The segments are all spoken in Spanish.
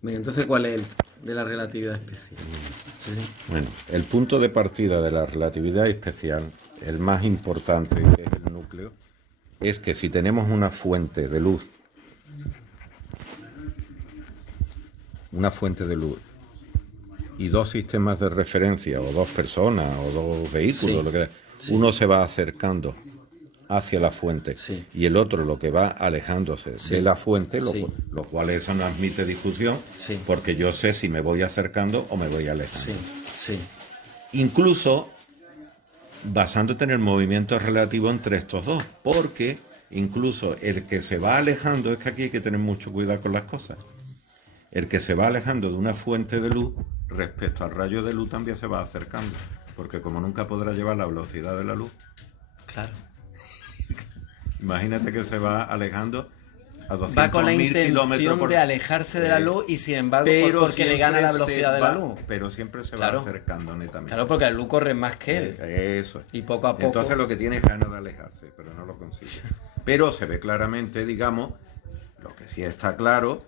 Bien, entonces, ¿cuál es el de la relatividad especial? ¿Sí? Bueno, el punto de partida de la relatividad especial, el más importante, que es el núcleo, es que si tenemos una fuente de luz, y dos sistemas de referencia, o dos personas, o dos vehículos, Sí, lo que sí. uno se va acercando hacia la fuente Sí. y el otro lo que va alejándose Sí. de la fuente, Sí. lo cual eso no admite discusión, Sí. porque yo sé si me voy acercando o me voy alejando. Sí. Incluso basándote en el movimiento relativo entre estos dos, porque incluso el que se va alejando, es que aquí hay que tener mucho cuidado con las cosas, el que se va alejando de una fuente de luz respecto al rayo de luz también se va acercando, porque como nunca podrá llevar la velocidad de la luz, Claro. imagínate que se va alejando a Va con la 200.000 kilómetros intención por... de alejarse de la luz y sin embargo porque le siempre gana la se velocidad de va- la luz. Pero siempre se Claro. va acercando netamente. Claro, porque la luz corre más que él. Eso es. Y poco a poco. Entonces lo que tiene es ganas de alejarse, pero no lo consigue. Pero se ve claramente, digamos, lo que sí está claro,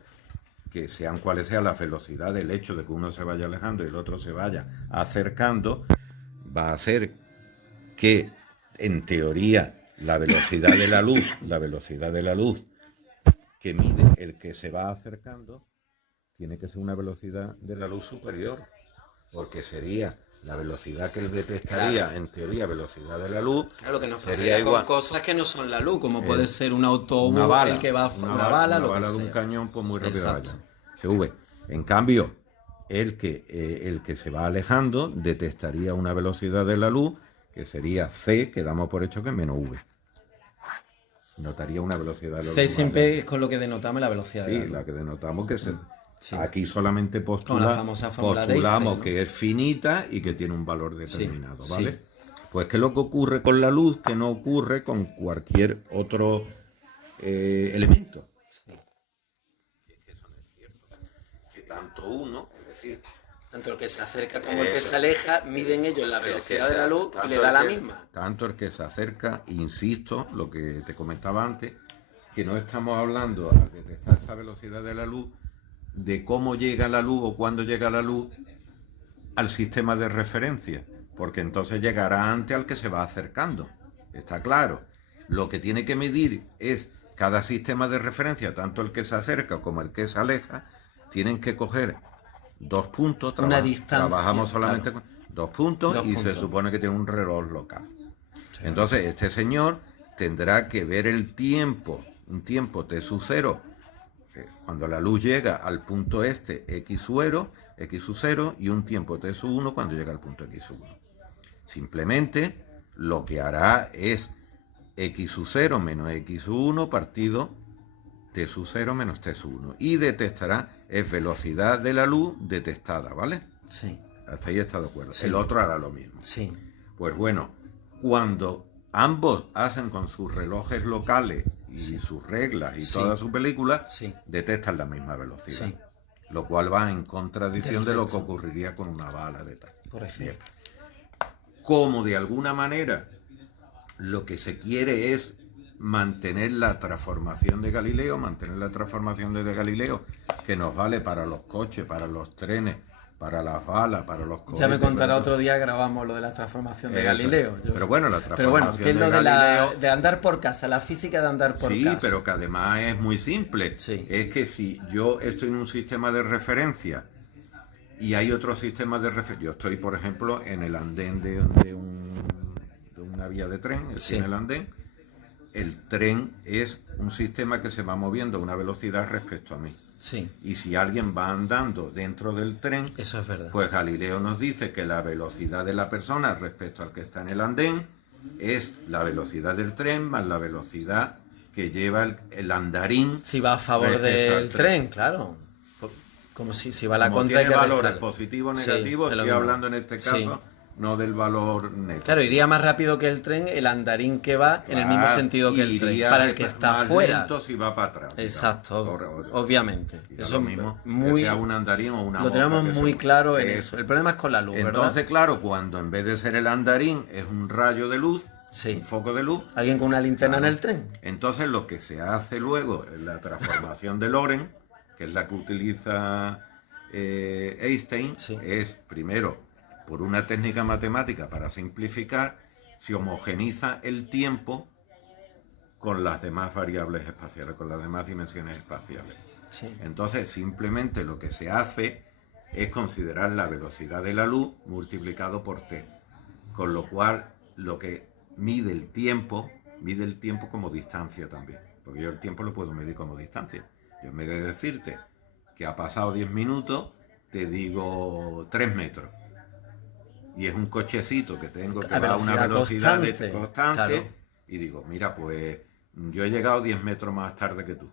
que sean cuales sean las velocidades, el hecho de que uno se vaya alejando y el otro se vaya acercando, va a hacer que, en teoría, la velocidad de la luz que mide el que se va acercando, tiene que ser una velocidad de la luz superior, porque sería la velocidad que él detectaría, claro, en teoría, velocidad de la luz. Claro, que nos sería pasaría igual con cosas que no son la luz, como puede ser un autobús, una bala, el que va una bala de un cañón, pues muy rápido vaya. Se sube. En cambio, el que se va alejando detectaría una velocidad de la luz que sería c, que damos por hecho que es menos v. Notaría una velocidad de la luz. C siempre es con lo que denotamos la velocidad de la luz. Sí, la que denotamos que se... Sí. Aquí solamente postulamos que es finita y que tiene un valor determinado, sí, ¿vale? Sí. Pues que lo que ocurre con la luz, que no ocurre con cualquier otro elemento. Sí. Eso no es cierto. Que tanto uno, es decir... Tanto el que se acerca como el que se aleja, miden ellos la velocidad de la luz y le da la misma. Tanto el que se acerca, insisto, lo que te comentaba antes, que no estamos hablando, al detectar esa velocidad de la luz, de cómo llega la luz o cuándo llega la luz al sistema de referencia, porque entonces llegará antes al que se va acercando, está claro. Lo que tiene que medir es cada sistema de referencia, tanto el que se acerca como el que se aleja, tienen que coger 2 puntos, una distancia, trabajamos solamente claro, con 2 puntos y se supone que tiene un reloj local. Sí. Entonces este señor tendrá que ver el tiempo, un tiempo t sub 0, cuando la luz llega al punto este, x sub 0, y un tiempo t sub 1 cuando llega al punto x sub 1. Simplemente lo que hará es x sub 0 menos x sub 1 partido t sub 0 menos t sub 1. Y detectará es velocidad de la luz detectada, ¿vale? Sí. Hasta ahí está de acuerdo. Sí. El otro hará lo mismo. Sí. Pues bueno, cuando ambos hacen con sus relojes locales y sí. sus reglas y sí. todas sus películas, sí. detectan la misma velocidad. Sí. Lo cual va en contradicción de lo que ocurriría con una bala de tal. Por ejemplo. Bien. Como de alguna manera lo que se quiere es mantener la transformación de Galileo, que nos vale para los coches, para los trenes, para las balas, para los cohetes. Ya me contará otro día, grabamos lo de la transformación de Galileo. Pero bueno, la transformación que es lo de Galileo... de andar por casa, la física de andar por casa. Sí, pero que además es muy simple. Sí. Es que si yo estoy en un sistema de referencia y hay otro sistema de referencia... Yo estoy, por ejemplo, en el andén de una vía de tren, sí. en el andén. El tren es un sistema que se va moviendo a una velocidad respecto a mí. Sí. Y si alguien va andando dentro del tren, eso es verdad. Pues Galileo nos dice que la velocidad de la persona respecto al que está en el andén es la velocidad del tren más la velocidad que lleva el andarín. Si va a favor del tren, claro. Como si va a la contra. Tiene valores positivos o negativos, sí, estoy hablando en este caso... Sí. No del valor neto. Claro, iría más rápido que el tren el andarín que va en el mismo sentido que el tren, para el que está afuera. Lento si va para atrás. Exacto, obviamente. Eso es mismo, que sea un andarín o una Lo tenemos muy claro en eso. El problema es con la luz, entonces, ¿verdad? claro, cuando en vez de ser el andarín es un rayo de luz, un foco de luz. Alguien con una linterna en el tren. Entonces lo que se hace luego en la transformación de Lorentz que es la que utiliza Einstein, Sí. es primero, por una técnica matemática para simplificar, se homogeniza el tiempo con las demás variables espaciales, con las demás dimensiones espaciales. Sí. Entonces, simplemente lo que se hace es considerar la velocidad de la luz multiplicado por t, con lo cual lo que mide el tiempo como distancia también, porque yo el tiempo lo puedo medir como distancia. Yo en vez de decirte que ha pasado 10 minutos, te digo 3 metros. Y es un cochecito que tengo que va a una velocidad constante, claro. Y digo, mira, pues yo he llegado 10 metros más tarde que tú.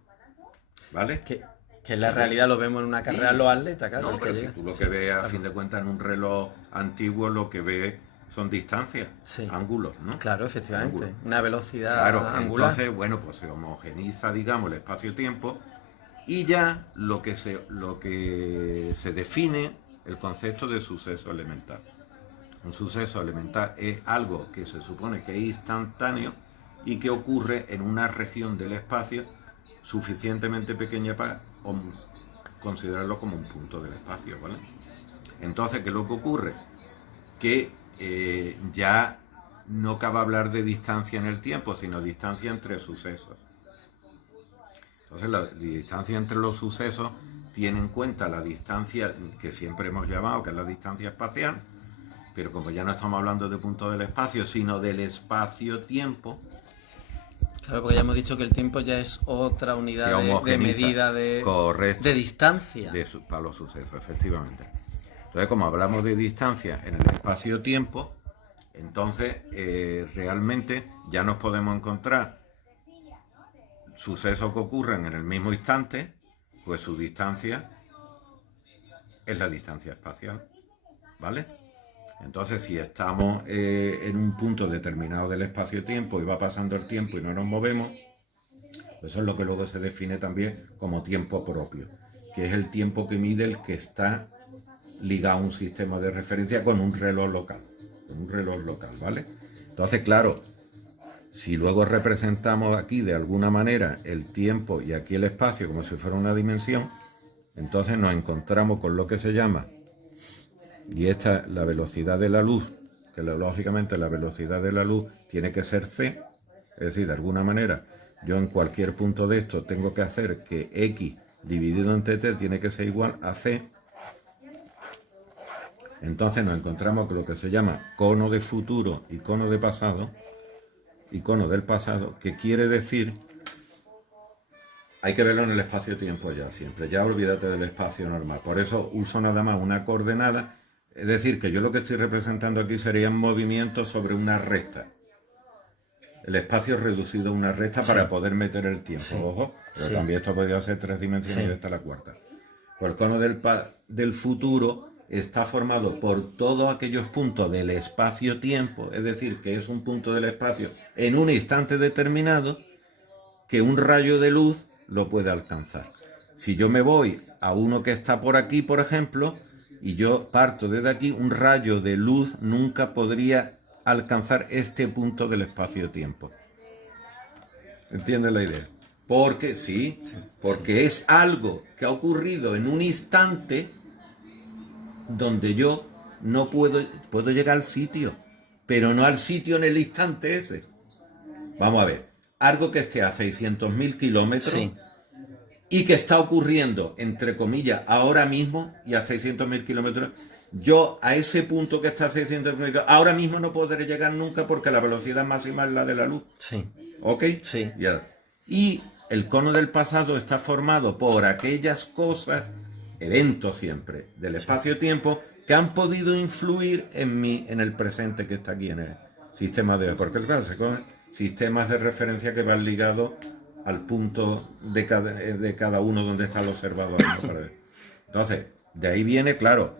¿Vale? Que en la realidad lo vemos en una carrera sí. Los atletas, claro. No, pero si tú lo que ves a fin de cuentas en un reloj antiguo, lo que ves son distancias, sí. Ángulos, ¿no? Claro, efectivamente. Ángulos. Una velocidad claro, angular. Entonces, bueno, pues se homogeniza, digamos, el espacio-tiempo y ya lo que se define el concepto de suceso elemental. Un suceso elemental es algo que se supone que es instantáneo y que ocurre en una región del espacio suficientemente pequeña para considerarlo como un punto del espacio, ¿vale? Entonces, ¿qué es lo que ocurre? Que ya no cabe hablar de distancia en el tiempo, sino distancia entre sucesos. Entonces, la distancia entre los sucesos tiene en cuenta la distancia que siempre hemos llamado, que es la distancia espacial, pero como ya no estamos hablando de punto del espacio, sino del espacio-tiempo. Claro, porque ya hemos dicho que el tiempo ya es otra unidad de medida de distancia. Para los sucesos, efectivamente. Entonces, como hablamos de distancia en el espacio-tiempo, entonces realmente ya nos podemos encontrar sucesos que ocurren en el mismo instante, pues su distancia es la distancia espacial, ¿vale? Entonces, si estamos en un punto determinado del espacio-tiempo y va pasando el tiempo y no nos movemos, pues eso es lo que luego se define también como tiempo propio, que es el tiempo que mide el que está ligado a un sistema de referencia con un reloj local, ¿vale? Entonces, claro, si luego representamos aquí de alguna manera el tiempo y aquí el espacio como si fuera una dimensión, entonces nos encontramos con lo que se llama, y esta la velocidad de la luz, que lógicamente la velocidad de la luz tiene que ser c, es decir, de alguna manera yo en cualquier punto de esto tengo que hacer que x dividido entre t tiene que ser igual a c. Entonces nos encontramos con lo que se llama cono de futuro y cono de pasado, y cono del pasado, que quiere decir, hay que verlo en el espacio-tiempo ya siempre, ya olvídate del espacio normal. Por eso uso nada más una coordenada, es decir, que yo lo que estoy representando aquí serían movimientos sobre una recta. El espacio reducido a una recta para poder meter el tiempo, ojo, pero también esto podría ser 3 dimensiones y esta la cuarta. Pues el cono del futuro está formado por todos aquellos puntos del espacio-tiempo, es decir, que es un punto del espacio en un instante determinado que un rayo de luz lo puede alcanzar. Si yo me voy a uno que está por aquí, por ejemplo, y yo parto desde aquí, un rayo de luz nunca podría alcanzar este punto del espacio-tiempo. ¿Entiendes la idea? Porque porque es algo que ha ocurrido en un instante donde yo no puedo llegar al sitio, pero no al sitio en el instante ese. Vamos a ver, algo que esté a 600.000 kilómetros y que está ocurriendo, entre comillas, ahora mismo y a 600.000 kilómetros, yo a ese punto que está a 600.000 kilómetros, ahora mismo no podré llegar nunca porque la velocidad máxima es la de la luz. Sí. ¿Ok? Sí. Ya. Y el cono del pasado está formado por aquellas cosas, eventos siempre, del espacio-tiempo, que han podido influir en el presente que está aquí en el sistema de... Porque claro, se cogen sistemas de referencia que van ligados al punto de cada uno donde está el observador. Entonces, de ahí viene, claro,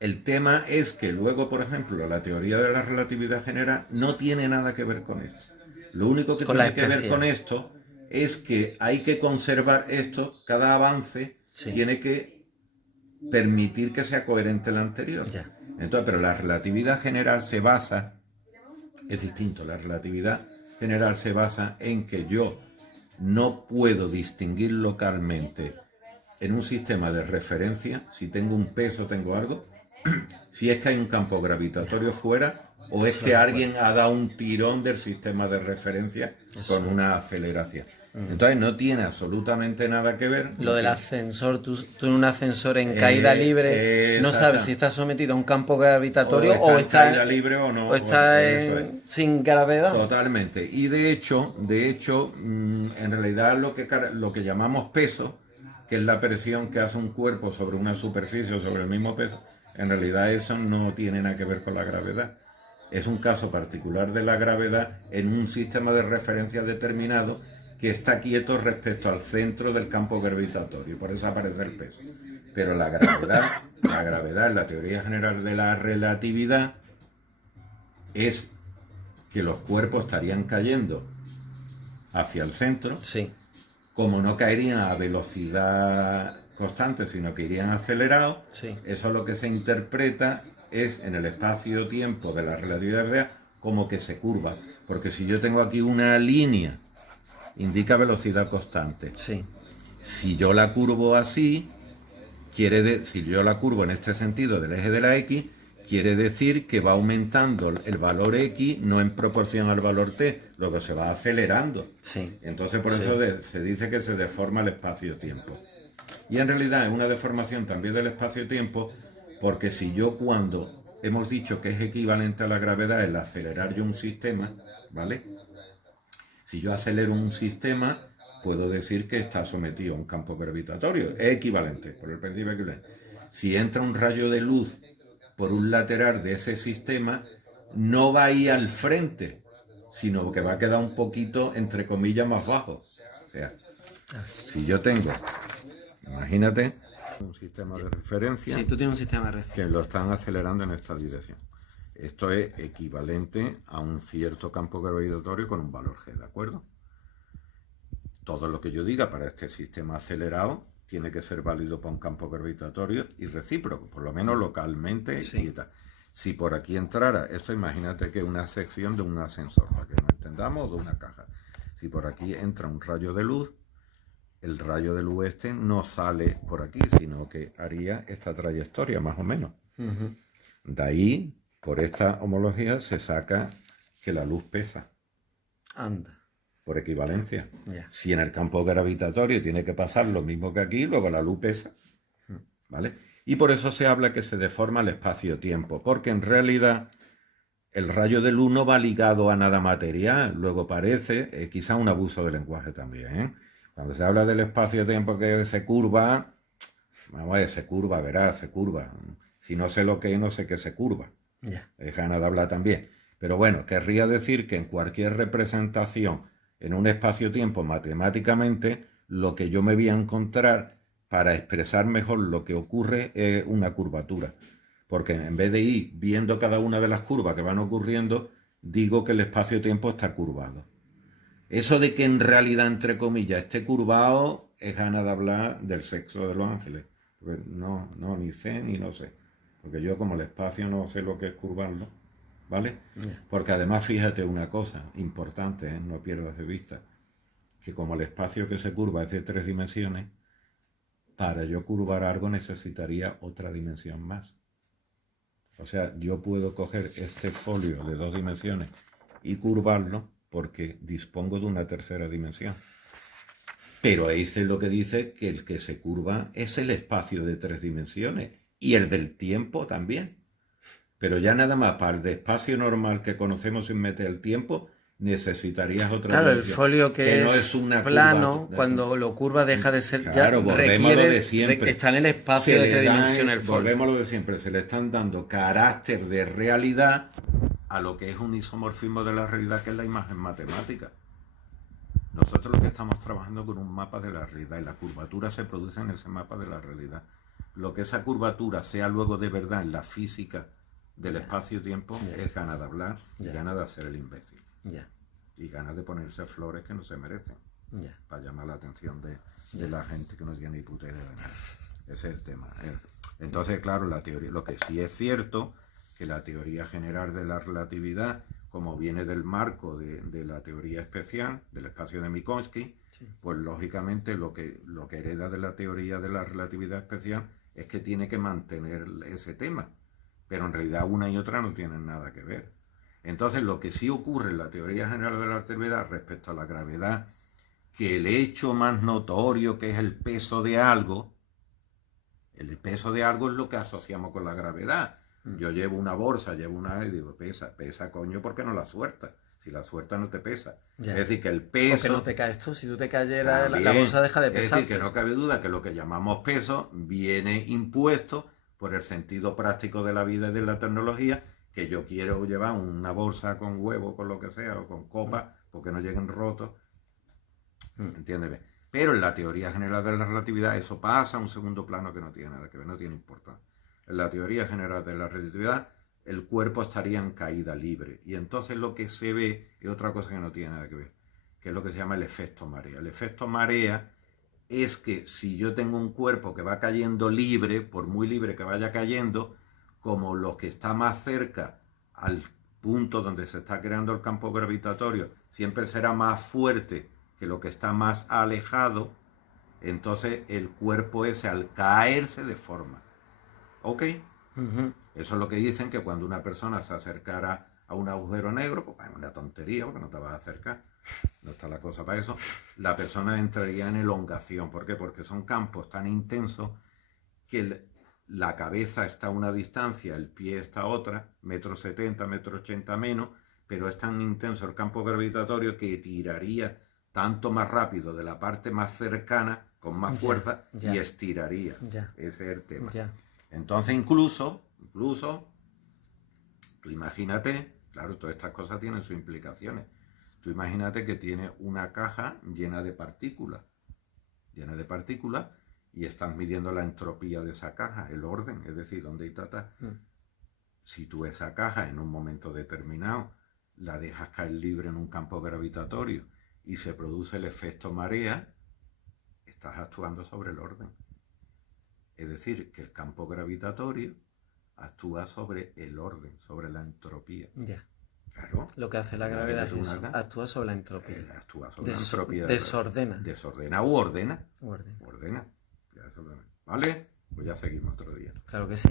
el tema es que luego, por ejemplo, la teoría de la relatividad general no tiene nada que ver con esto. Lo único que tiene que ver con esto es que hay que conservar esto, cada avance tiene que permitir que sea coherente el anterior. Entonces, pero la relatividad general se basa, es distinto, la relatividad general se basa en que yo no puedo distinguir localmente en un sistema de referencia, si tengo un peso, tengo algo, si es que hay un campo gravitatorio fuera o es que alguien ha dado un tirón del sistema de referencia con una aceleración. Entonces no tiene absolutamente nada que ver. Lo del ascensor, tú en un ascensor en caída libre no sabes si estás sometido a un campo gravitatorio o está en caída libre o no. O está sin gravedad. Totalmente. Y de hecho, en realidad lo que llamamos peso, que es la presión que hace un cuerpo sobre una superficie o sobre el mismo peso, en realidad eso no tiene nada que ver con la gravedad. Es un caso particular de la gravedad en un sistema de referencia determinado que está quieto respecto al centro del campo gravitatorio, por eso aparece el peso. Pero la gravedad en la teoría general de la relatividad es que los cuerpos estarían cayendo hacia el centro, sí. Como no caerían a velocidad constante, sino que irían acelerados, sí. Eso lo que se interpreta es en el espacio-tiempo de la relatividad como que se curva, porque si yo tengo aquí una línea, indica velocidad constante. Sí. Si yo la curvo así, si yo la curvo en este sentido del eje de la X, quiere decir que va aumentando el valor X no en proporción al valor T, lo que se va acelerando. Sí. Entonces por eso se dice que se deforma el espacio-tiempo. Y en realidad es una deformación también del espacio-tiempo, porque si yo cuando hemos dicho que es equivalente a la gravedad el acelerar yo un sistema, ¿vale? Si yo acelero un sistema, puedo decir que está sometido a un campo gravitatorio. Es equivalente, por el principio equivalente. Si entra un rayo de luz por un lateral de ese sistema, no va a ir al frente, sino que va a quedar un poquito, entre comillas, más bajo. O sea, si yo tengo, imagínate, un sistema de referencia. Sí, tú tienes un sistema de referencia. Que lo están acelerando en esta dirección. Esto es equivalente a un cierto campo gravitatorio con un valor G, ¿de acuerdo? Todo lo que yo diga para este sistema acelerado tiene que ser válido para un campo gravitatorio y recíproco, por lo menos localmente. Sí. Y tal. Si por aquí entrara, esto imagínate que es una sección de un ascensor, para que nos entendamos, de una caja. Si por aquí entra un rayo de luz, el rayo de luz este no sale por aquí, sino que haría esta trayectoria, más o menos. Uh-huh. De ahí, por esta homología, se saca que la luz pesa. Anda. Por equivalencia. Yeah. Si en el campo gravitatorio tiene que pasar lo mismo que aquí, luego la luz pesa. ¿Vale? Y por eso se habla que se deforma el espacio-tiempo, porque en realidad el rayo de luz no va ligado a nada material. Luego parece, quizá un abuso de lenguaje también, ¿eh? Cuando se habla del espacio-tiempo que se curva, vamos a ver, se curva. Si no sé lo que es, no sé qué se curva. Yeah. Es gana de hablar también. Pero bueno, querría decir que en cualquier representación en un espacio-tiempo matemáticamente, lo que yo me voy a encontrar para expresar mejor lo que ocurre es una curvatura. Porque en vez de ir viendo cada una de las curvas que van ocurriendo, digo que el espacio-tiempo está curvado. Eso de que en realidad, entre comillas, esté curvado es gana de hablar del sexo de los ángeles. Porque no, ni sé ni no sé. Porque yo como el espacio no sé lo que es curvarlo, ¿vale? Yeah. Porque además fíjate una cosa importante, no pierdas de vista, que como el espacio que se curva es de 3 dimensiones, para yo curvar algo necesitaría otra dimensión más. O sea, yo puedo coger este folio de 2 dimensiones y curvarlo porque dispongo de una tercera dimensión. Pero ahí es lo que dice que el que se curva es el espacio de 3 dimensiones y el del tiempo también. Pero ya nada más para el de espacio normal que conocemos sin meter el tiempo, necesitarías otra dimensión. El folio que no es una plano, curva, cuando lo curva deja de ser... Claro, volvemos a lo de siempre. Está en el espacio de 3 dimensiones el folio. Volvemos a lo de siempre. Se le están dando carácter de realidad a lo que es un isomorfismo de la realidad, que es la imagen matemática. Nosotros lo que estamos trabajando con un mapa de la realidad y la curvatura se produce en ese mapa de la realidad. Lo que esa curvatura sea luego de verdad en la física del espacio-tiempo es ganas de hablar, ganas de hacer el imbécil. Y ganas de ponerse flores que no se merecen. Para llamar la atención de la gente que no tiene ni puta idea de nada. Ese es el tema. Entonces, claro, la teoría, lo que sí es cierto, que la teoría general de la relatividad, como viene del marco de la teoría especial, del espacio de Minkowski, sí, pues lógicamente lo que hereda de la teoría de la relatividad especial es que tiene que mantener ese tema, pero en realidad una y otra no tienen nada que ver. Entonces lo que sí ocurre en la teoría general de la relatividad respecto a la gravedad, que el hecho más notorio, que es el peso de algo, el peso de algo es lo que asociamos con la gravedad. Yo llevo una bolsa, llevo una y digo, pesa coño, porque no la suelta. Si la suelta no te pesa. Ya. Es decir, que el peso... Porque no te caes tú, si tú te cayeras la bolsa deja de pesar. Es decir, que no cabe duda que lo que llamamos peso viene impuesto por el sentido práctico de la vida y de la tecnología, que yo quiero llevar una bolsa con huevo, con lo que sea, o con copa, porque no lleguen rotos. ¿Entiendes? Pero en la teoría general de la relatividad eso pasa a un segundo plano que no tiene nada que ver, no tiene importancia. En la teoría general de la relatividad el cuerpo estaría en caída libre y entonces lo que se ve es otra cosa que no tiene nada que ver, que es lo que se llama el efecto marea. El efecto marea es que si yo tengo un cuerpo que va cayendo libre, por muy libre que vaya cayendo, como lo que está más cerca al punto donde se está creando el campo gravitatorio siempre será más fuerte que lo que está más alejado, entonces el cuerpo ese al caerse deforma. ¿Ok? Uh-huh. Eso es lo que dicen, que cuando una persona se acercara a un agujero negro, pues es una tontería, porque no te vas a acercar, no está la cosa para eso, la persona entraría en elongación. ¿Por qué? Porque son campos tan intensos que la cabeza está a una distancia, el pie está a otra, 1,70 m, 1,80 m menos, pero es tan intenso el campo gravitatorio que tiraría tanto más rápido de la parte más cercana, con más fuerza, y estiraría. Ese es el tema. Entonces incluso, tú imagínate, claro, todas estas cosas tienen sus implicaciones. Tú imagínate que tienes una caja llena de partículas, y estás midiendo la entropía de esa caja, el orden, es decir, dónde está. Si tú esa caja en un momento determinado la dejas caer libre en un campo gravitatorio y se produce el efecto marea, estás actuando sobre el orden. Es decir, que el campo gravitatorio actúa sobre el orden, sobre la entropía. Ya. Claro. Lo que hace la gravedad es eso, actúa sobre la entropía. Actúa sobre la entropía. Desordena. Desordena u ordena. Ordena. Ya, ¿vale? Pues ya seguimos otro día. Claro que sí.